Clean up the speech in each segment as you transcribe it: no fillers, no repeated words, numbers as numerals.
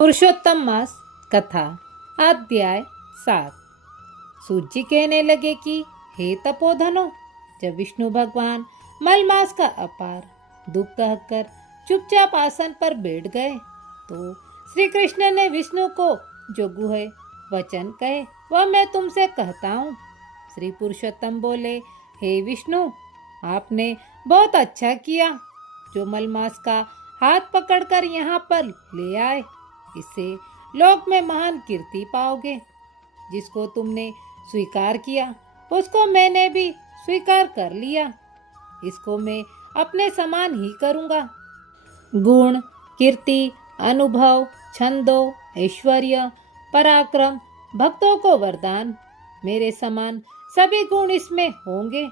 पुरुषोत्तम मास कथा अध्याय 7। सूत जी कहने लगे कि हे तपोधनो, जब विष्णु भगवान मल मास का अपार दुख कहकर चुपचाप आसन पर बैठ गए तो श्री कृष्ण ने विष्णु को जो गुहे वचन कहे वह मैं तुमसे कहता हूँ। श्री पुरुषोत्तम बोले, हे विष्णु, आपने बहुत अच्छा किया जो मलमास का हाथ पकड़कर यहाँ पर ले आए। इससे लोक में महान कीर्ति पाओगे। जिसको तुमने स्वीकार किया उसको मैंने भी स्वीकार कर लिया। इसको मैं अपने समान ही करूँगा। गुण, कीर्ति, अनुभव, छंदो, ऐश्वर्य, पराक्रम, भक्तों को वरदान, मेरे समान सभी गुण इसमें होंगे।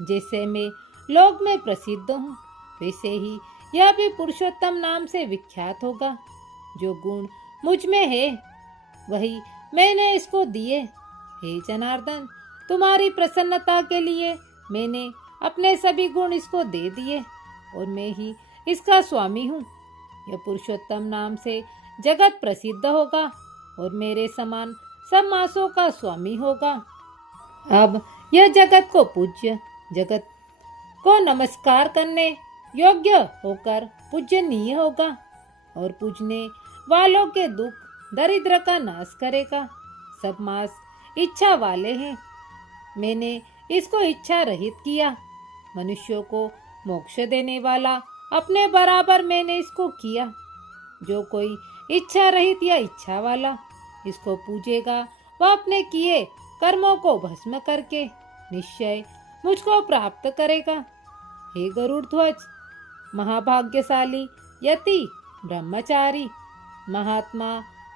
जैसे मैं लोक में प्रसिद्ध हूँ वैसे ही यह भी पुरुषोत्तम नाम से विख्यात होगा। जो गुण मुझ में है वही मैंने इसको दिए। हे जनार्दन, तुम्हारी प्रसन्नता के लिए मैंने अपने सभी गुण इसको दे दिए और मैं ही इसका स्वामी हूँ। यह पुरुषोत्तम नाम से जगत प्रसिद्ध होगा और मेरे समान सब मासों का स्वामी होगा। अब यह जगत को पूज्य, जगत को नमस्कार करने योग्य होकर पूजनीय होगा और पूजने वालों के दुख दरिद्र का नाश करेगा। सब मास इच्छा वाले हैं, मैंने इसको इच्छा रहित किया। मनुष्यों को मोक्ष देने वाला अपने बराबर मैंने इसको किया। जो कोई इच्छा रहित या इच्छा वाला इसको पूजेगा वह अपने किए कर्मों को भस्म करके निश्चय मुझको प्राप्त करेगा। हे गरुड़ ध्वज, महाभाग्यशाली यति, ब्रह्मचारी, महात्मा,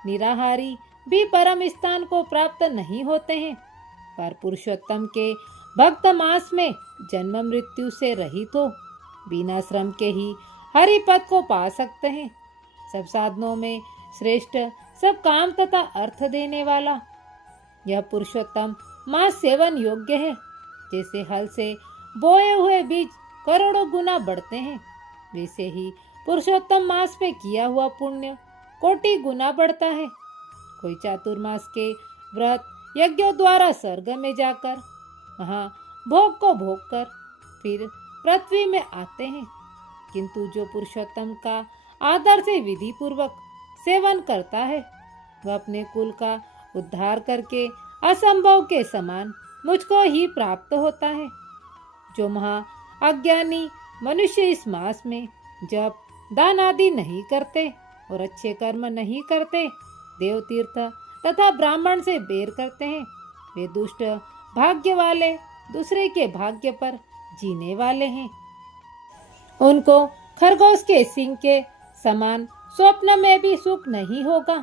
निराहारी भी परम स्थान को प्राप्त नहीं होते हैं, पर पुरुषोत्तम के भक्त मास में जन्म मृत्यु से रहित हो बिना श्रम के ही हरि पद को पा सकते हैं। सब साधनों में श्रेष्ठ, सब काम तथा अर्थ देने वाला यह पुरुषोत्तम मास सेवन योग्य है। जैसे हल से बोए हुए बीज करोड़ों गुना बढ़ते हैं वैसे ही पुरुषोत्तम मास में किया हुआ पुण्य कोटि गुना बढ़ता है। कोई चातुर्मास के व्रत यज्ञों द्वारा स्वर्ग में जाकर वहाँ भोग को भोग कर फिर पृथ्वी में आते हैं, किंतु जो पुरुषोत्तम का आदर से विधि पूर्वक सेवन करता है वह अपने कुल का उद्धार करके असंभव के समान मुझको ही प्राप्त होता है। जो महा अज्ञानी मनुष्य इस मास में जब दान आदि नहीं करते और अच्छे कर्म नहीं करते, देव तीर्थ तथा ब्राह्मण से बैर करते हैं, वे दुष्ट भाग्य वाले दूसरे के भाग्य पर जीने वाले हैं। उनको खरगोश के सिंह के समान स्वप्न में भी सुख नहीं होगा।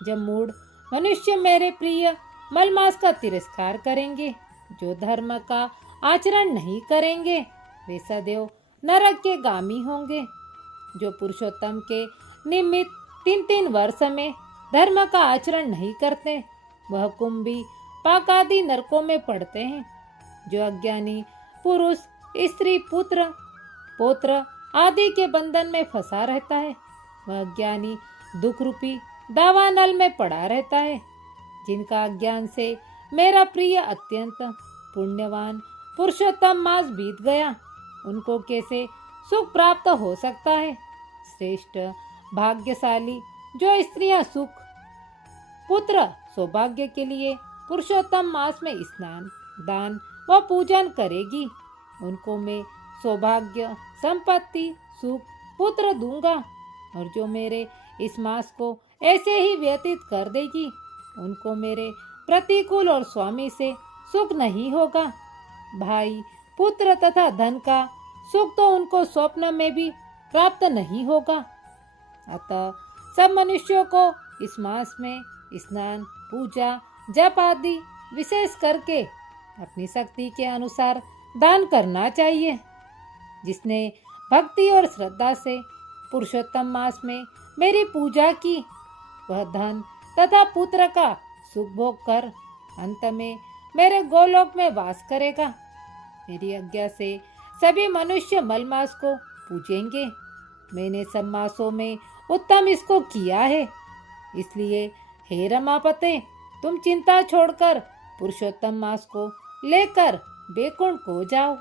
जब मूढ़ मनुष्य मेरे प्रिय मलमास का तिरस्कार करेंगे, जो धर्म का आचरण नहीं करेंगे, वे सदैव नरक के गामी होंगे। जो पुरुषोत्तम के निमित्त 3-3 वर्ष में धर्म का आचरण नहीं करते वह कुंभी पाक आदि नरकों में पड़ते हैं। जो अज्ञानी पुरुष स्त्री पुत्र पौत्र आदि के बंधन में फंसा रहता है वह अज्ञानी दुख रूपी दावानल में पड़ा रहता है। जिनका अज्ञान से मेरा प्रिय अत्यंत पुण्यवान पुरुषोत्तम मास बीत गया, उनको कैसे सुख प्राप्त हो सकता है। श्रेष्ठ भाग्यशाली जो स्त्रियां सुख पुत्र सौभाग्य के लिए पुरुषोत्तम मास में स्नान दान व पूजन करेगी, उनको मैं सौभाग्य संपत्ति सुख पुत्र दूंगा। और जो मेरे इस मास को ऐसे ही व्यतीत कर देगी उनको मेरे प्रतिकूल और स्वामी से सुख नहीं होगा। भाई पुत्र तथा धन का सुख तो उनको स्वप्न में भी प्राप्त नहीं होगा। अतः सब मनुष्यों को इस मास में स्नान पूजा जप आदि विशेष करके अपनी शक्ति के अनुसार दान करना चाहिए। जिसने भक्ति और श्रद्धा से पुरुषोत्तम मास में मेरी पूजा की वह धन तथा पुत्र का सुख भोग कर अंत में मेरे गोलोक में वास करेगा। मेरी आज्ञा से सभी मनुष्य मलमास को पूजेंगे। मैंने सब मासों में उत्तम इसको किया है। इसलिए हे रमापते, तुम चिंता छोड़कर पुरुषोत्तम मास को लेकर बैकुंठ को जाओ।